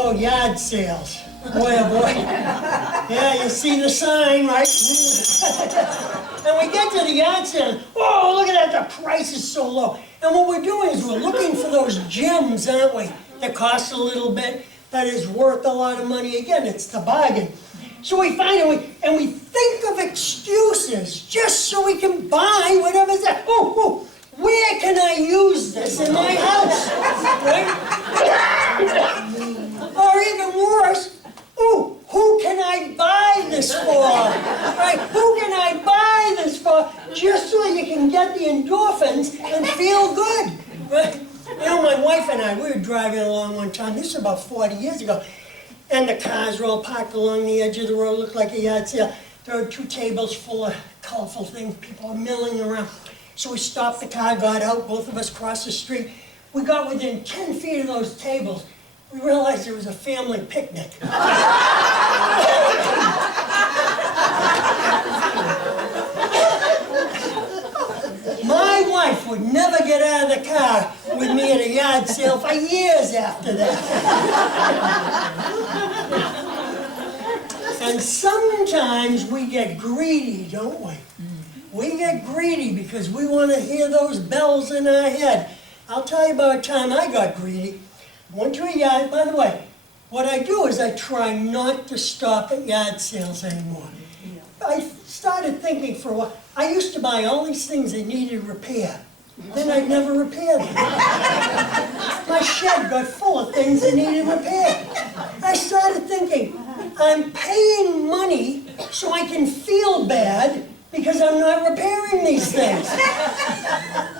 Oh, yard sales. Boy, oh boy. Yeah, you see the sign, right? And we get to the yard sale. Whoa, look at that, the price is so low. And what we're doing is we're looking for those gems, aren't we? That cost a little bit, that is worth a lot of money. Again, it's the bargain. So we find it, and we think of excuses just so we can buy whatever's there. Oh, where can I use this in my house? Right? Or even worse, who can I buy this for? Right? Who can I buy this for just so you can get the endorphins and feel good? Right? You know, my wife and I, we were driving along one time, this is about 40 years ago, and the cars were all parked along the edge of the road, looked like a yard sale. There were 2 tables full of colorful things, people were milling around. So we stopped the car, got out, both of us crossed the street. We got within 10 feet of those tables. We realized it was a family picnic. My wife would never get out of the car with me at a yard sale for years after that. And sometimes we get greedy, don't we? We get greedy because we want to hear those bells in our head. I'll tell you about a time I got greedy. Went to a yard, by the way, what I do is I try not to stop at yard sales anymore. I started thinking for a while, I used to buy all these things that needed repair. Then I'd never repair them. My shed got full of things that needed repair. I started thinking, I'm paying money so I can feel bad because I'm not repairing these things.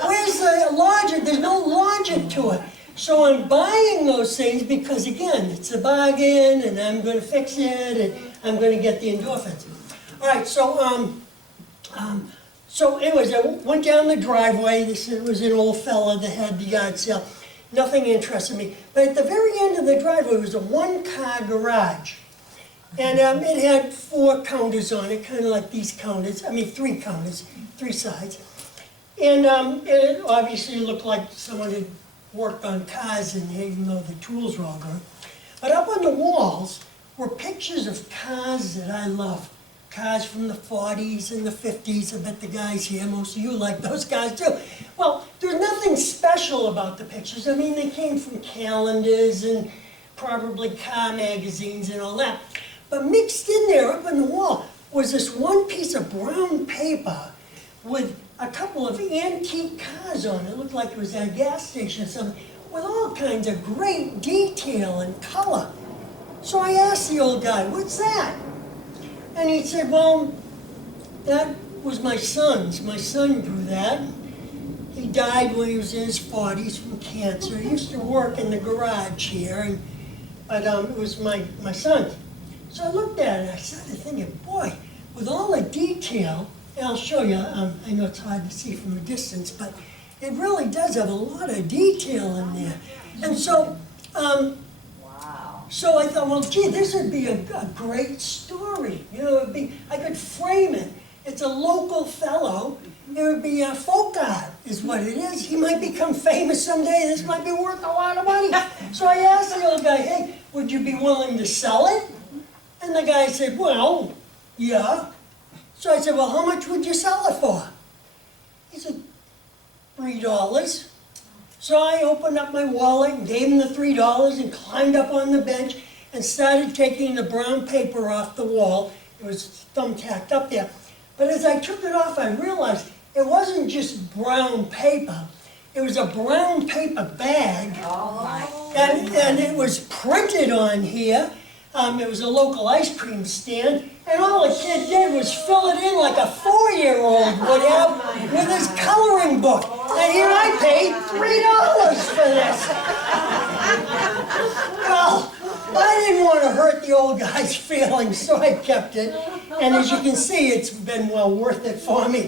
Where's the logic? There's no logic to it. So I'm buying those things because, again, it's a bargain, and I'm going to fix it, and I'm going to get the endorphins. All right, so anyways, I went down the driveway. This was an old fella that had the yard sale. Nothing interested me. But at the very end of the driveway was a 1-car garage. And it had 4 counters on it, kind of like these counters. I mean, 3 counters, 3 sides. And it obviously looked like someone had worked on cars in there, even though the tools were all gone. But up on the walls were pictures of cars that I love. Cars from the 40s and the 50s. I bet the guys here, most of you like those cars too. Well, there's nothing special about the pictures. I mean, they came from calendars and probably car magazines and all that. But mixed in there, up on the wall, was this one piece of brown paper with a couple of antique cars on it. It looked like it was at a gas station or something, with all kinds of great detail and color. So I asked the old guy, what's that? And he said, well, that was my son's. My son drew that. He died when he was in his 40s from cancer. He used to work in the garage here, but it was my son's. So I looked at it and I started thinking, boy, with all the detail, and I'll show you, I know it's hard to see from a distance, but it really does have a lot of detail in there. And so, so I thought, well, gee, this would be a great story. You know, I could frame it. It's a local fellow. It would be a folk art, is what it is. He might become famous someday. This might be worth a lot of money. So I asked the old guy, hey, would you be willing to sell it? And the guy said, well, yeah. So I said, well, how much would you sell it for? He said, $3. So I opened up my wallet and gave him the $3 and climbed up on the bench and started taking the brown paper off the wall. It was thumbtacked up there. But as I took it off, I realized it wasn't just brown paper. It was a brown paper bag. Oh my. And it was printed on here. It was a local ice cream stand, and all the kid did was fill it in like a 4-year-old would have with his coloring book. And here I paid $3 for this. Well, I didn't want to hurt the old guy's feelings, so I kept it. And as you can see, it's been well worth it for me.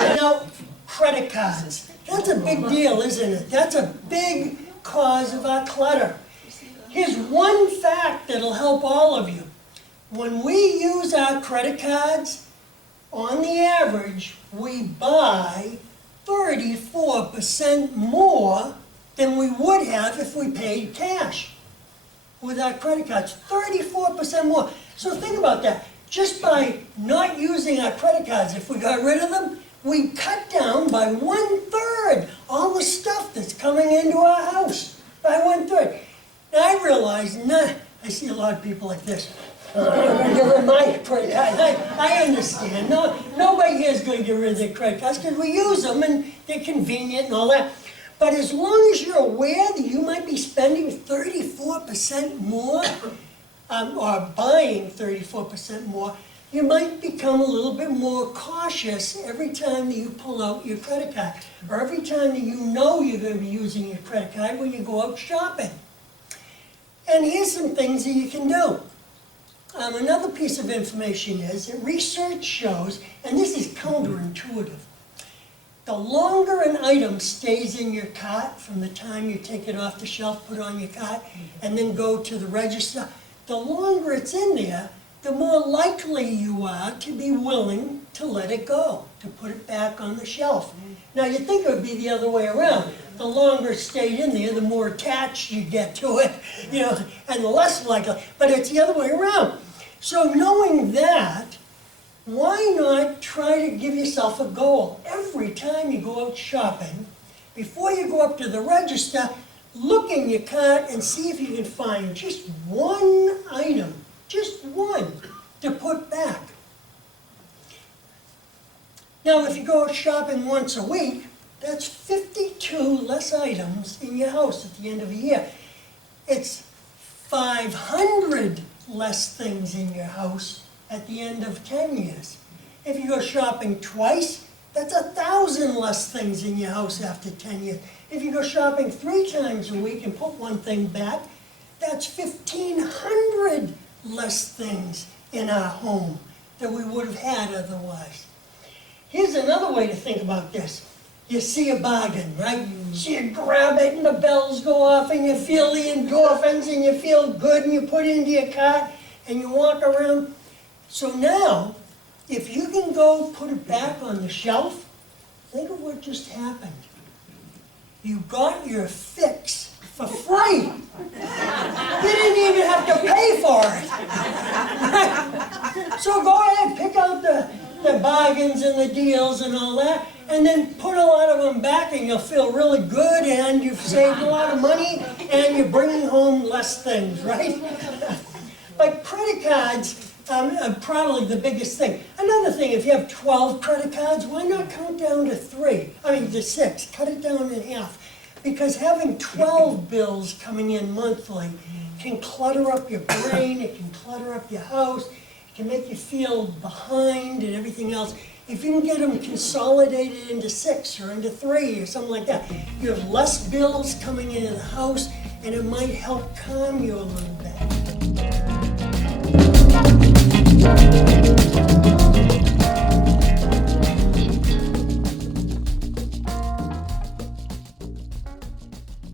Now, credit cards. That's a big deal, isn't it? That's a big cause of our clutter. Here's one fact that'll help all of you. When we use our credit cards, on the average, we buy 34% more than we would have if we paid cash with our credit cards. 34% more. So think about that. Just by not using our credit cards, if we got rid of them, we cut down by 1/3 all the stuff that's coming into our house. By 1/3. Now I realize, I see a lot of people like this. I'm going to get rid of my credit card. I understand. No, nobody here is going to get rid of their credit cards because we use them and they're convenient and all that. But as long as you're aware that you might be spending 34% more, or buying 34% more, you might become a little bit more cautious every time that you pull out your credit card, or every time that you know you're going to be using your credit card when you go out shopping. And here's some things that you can do. Another piece of information is that research shows, and this is counterintuitive, the longer an item stays in your cart from the time you take it off the shelf, put it on your cart, and then go to the register, the longer it's in there, the more likely you are to be willing to let it go, to put it back on the shelf. Now you'd think it would be the other way around. The longer it stayed in there, the more attached you get to it, and the less likely. But it's the other way around. So knowing that, why not try to give yourself a goal? Every time you go out shopping, before you go up to the register, look in your cart and see if you can find just one item, just one, to put back. Now, if you go out shopping once a week, that's 52 less items in your house at the end of the year. It's 500 less things in your house at the end of 10 years. If you go shopping twice, that's 1,000 less things in your house after 10 years. If you go shopping 3 times a week and put one thing back, that's 1,500 less things in our home that we would have had otherwise. Here's another way to think about this. You see a bargain, right? So you grab it and the bells go off and you feel the endorphins and you feel good and you put it into your cart and you walk around. So now, if you can go put it back on the shelf, think of what just happened. You got your fix for free. You didn't even have to pay for it. So go ahead, pick out the bargains and the deals and all that, and then put a lot of them back and you'll feel really good and you've saved a lot of money and you're bringing home less things, right? But credit cards are probably the biggest thing. Another thing, if you have 12 credit cards, why not count down to 6, cut it down in half. Because having 12 bills coming in monthly can clutter up your brain, it can clutter up your house, it can make you feel behind and everything else. If you can get them consolidated into 6 or into 3 or something like that, you have less bills coming into the house and it might help calm you a little bit.